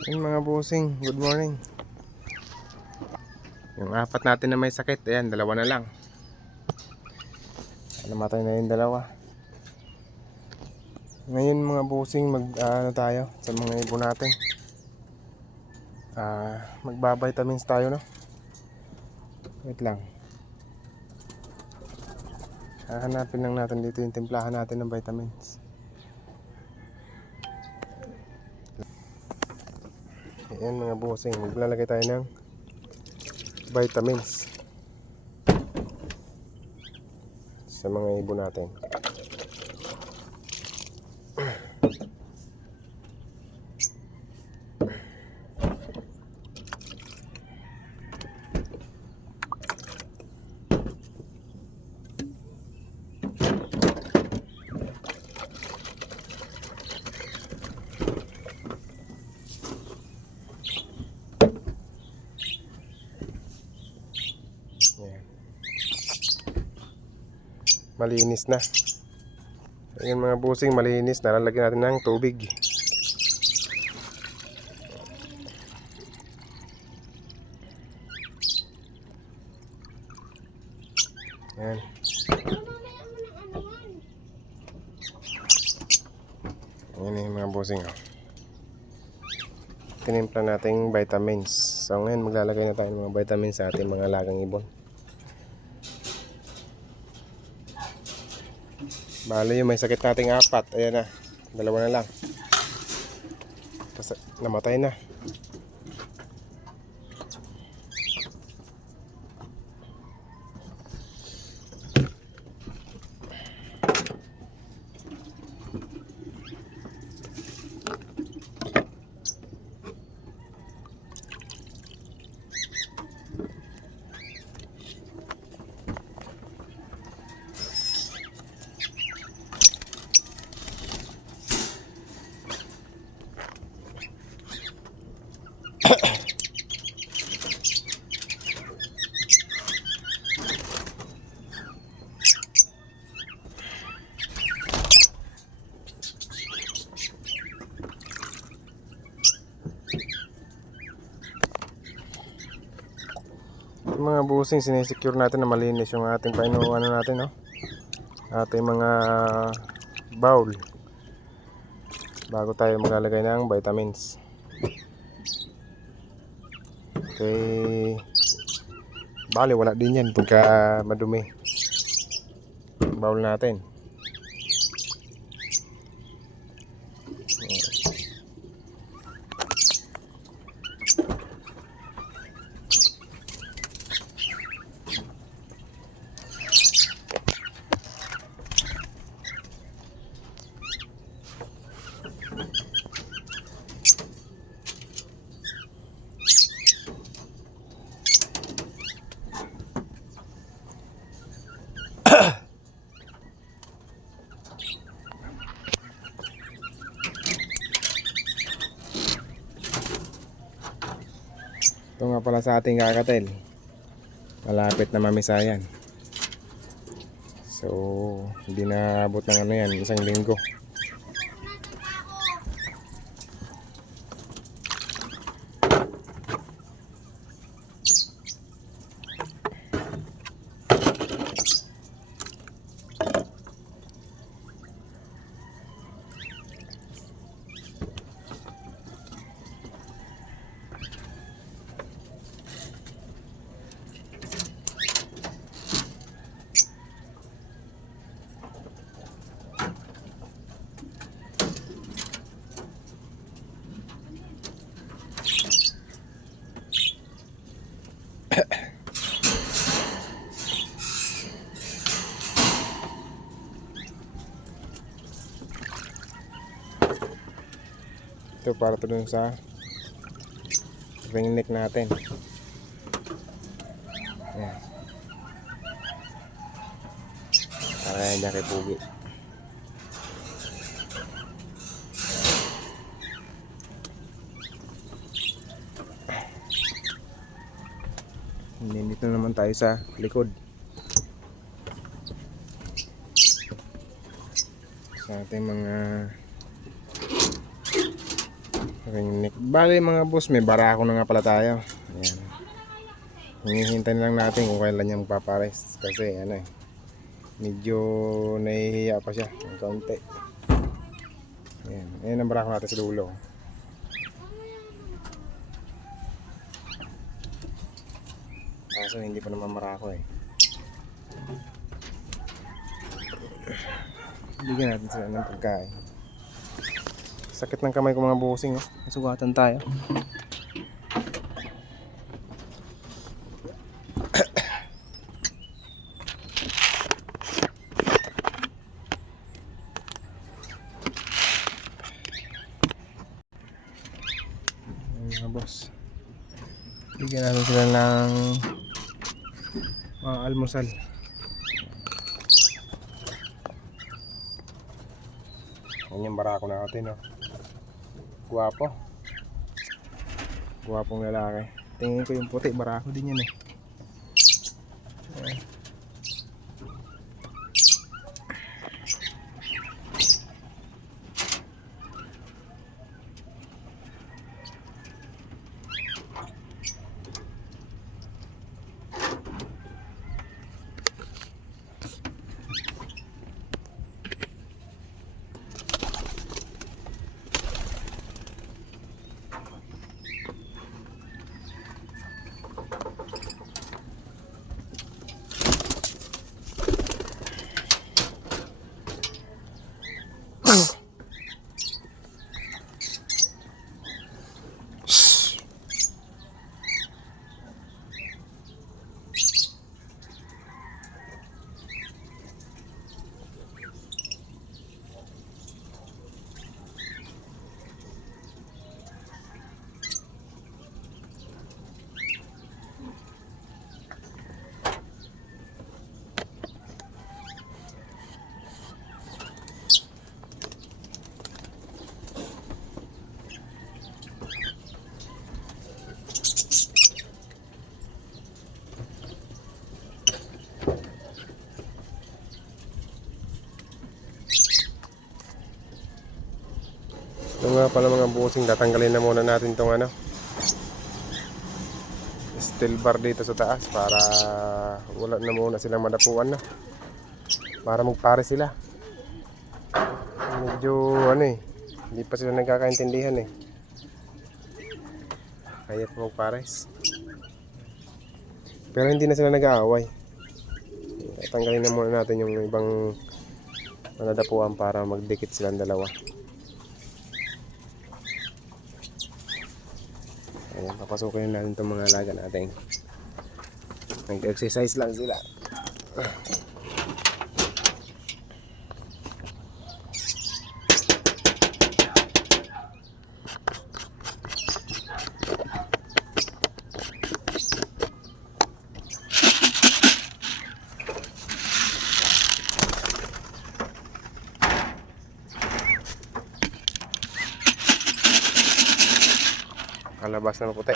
Ayun mga busing, good morning. Yung apat natin na may sakit, ayan, dalawa na lang. Namatay na yung dalawa. Ngayon mga busing, ano tayo sa mga ibon natin. Magbabitamins tayo, no? Wait lang. Hahanapin lang natin dito yung timplahan natin ng vitamins. Ayan mga busing, maglalagay tayo ng vitamins sa mga ibon natin. Ayan. Malinis na. Ayan mga busing, malinis. Nalalagyan natin ng tubig. Ayan. Ayan yung mga busing. Tinimpla natin vitamins. So ngayon maglalagay na tayo ng mga vitamins sa ating mga lagang ibon. Bali yung may sakit nating apat. Ayan na. Dalawa na lang. Kasi namatay na. Mga busing, sinesecure natin na malinis yung ating painuano natin, no? Ating mga bowl bago tayo maglalagay ng vitamins. Okay. Bali wala din yan pagka madumi bowl natin. Ito nga pala sa ating kakatel. Malapit na mamisayan. So, hindi na abot ng ano yan, isang linggo. Ito para ito dun sa ring neck natin. Ayan. Para yan dyan kay Pugi. Dito naman tayo sa likod. Sa ating mga ring neck. Bali mga boss, may barako na nga pala tayo. Ayan. Hinihintay lang natin kung kailan niya magpapares. Kasi ano eh, medyo nahihiya pa siya ng kaunti. Ayan. Ayan ang barako natin sa dulo. Kaso hindi pa naman marako eh. Bigyan natin sila ng pagkain. Sakit ng kamay ko mga busing, oh. Nasugatan tayo. Mga boss. Bigyan natin sila ng almusal. Yan yung barako natin, oh. Guwapo. Guwapong lalaki. Tingin ko yung puti, barako din yan eh. Ayan. Ito nga pala mga busing, tatanggalin na muna natin itong ano, steel bar dito sa taas para wala na muna silang madapuan na, para magpare sila. Medyo ano eh, hindi pa sila nagkakaintindihan eh, kaya't magpares. Pero hindi na sila nag-aaway. Tatanggalin na muna natin yung ibang manadapuan para magdikit silang dalawa. Ayan, papasukin natin itong mga alaga natin. Nag-exercise lang sila. Kalabas na puti.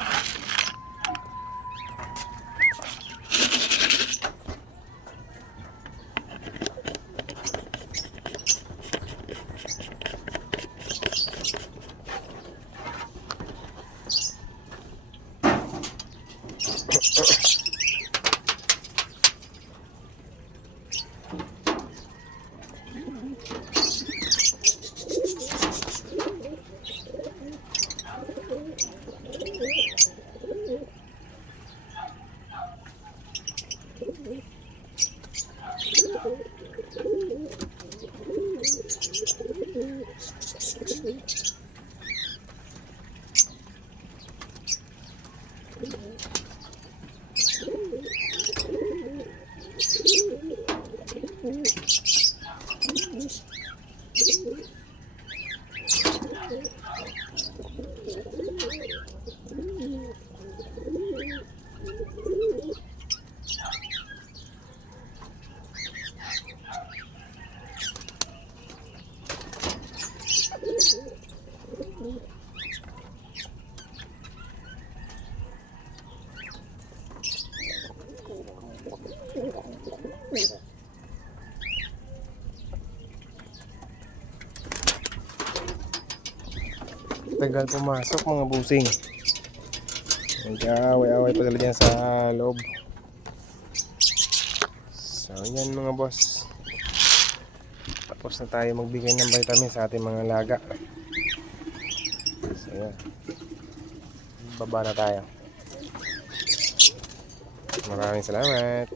tagal pumasok mga busing. Nag-away-away pa sila dyan sa loob. So yan mga boss. Tapos na tayo magbigay ng vitamin sa ating mga alaga. So yan. Baba na tayo. Maraming salamat.